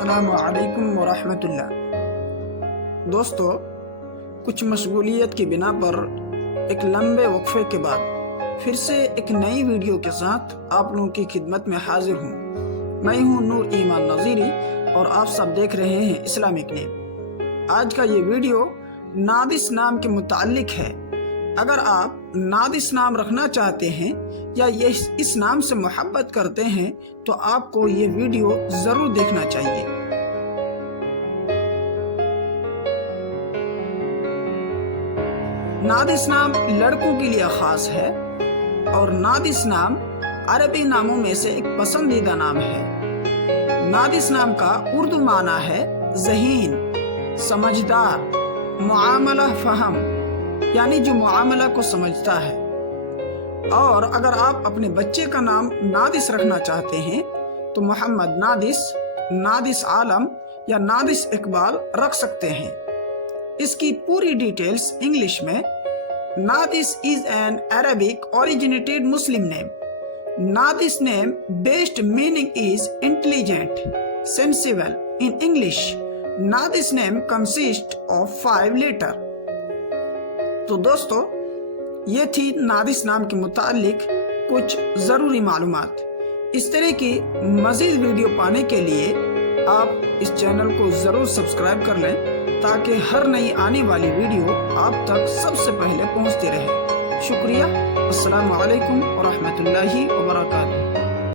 السلام علیکم ورحمۃ اللہ۔ دوستو، کچھ مشغولیت کی بنا پر ایک لمبے وقفے کے بعد پھر سے ایک نئی ویڈیو کے ساتھ آپ لوگوں کی خدمت میں حاضر ہوں۔ میں ہوں نور ایمان نظیری اور آپ سب دیکھ رہے ہیں اسلامک نیم۔ آج کا یہ ویڈیو نادس نام کے متعلق ہے۔ اگر آپ نادس نام رکھنا چاہتے ہیں یا اس نام سے محبت کرتے ہیں تو آپ کو یہ ویڈیو ضرور دیکھنا چاہیے۔ نادس نام لڑکوں کے لیے خاص ہے اور نادس نام عربی ناموں میں سے ایک پسندیدہ نام ہے۔ نادس نام کا اردو معنی ہے ذہین، سمجھدار، معاملہ فہم، یعنی جو معاملہ کو سمجھتا ہے۔ اور اگر آپ اپنے بچے کا نام نادس رکھنا چاہتے ہیں تو محمد نادس، نادس عالم یا نادس اقبال رکھ سکتے ہیں۔ اس کی پوری ڈیٹیلز انگلش میں: نادس is an Arabic originated Muslim name. Nadis name based meaning is intelligent, sensible. In English, Nadis name consists of 5 letters. تو دوستو، یہ تھی نادس نام کے متعلق کچھ ضروری معلومات۔ اس طرح کی مزید ویڈیو پانے کے لیے آپ اس چینل کو ضرور سبسکرائب کر لیں تاکہ ہر نئی آنے والی ویڈیو آپ تک سب سے پہلے پہنچتی رہے۔ شکریہ۔ السلام علیکم ورحمۃ اللہ وبرکاتہ۔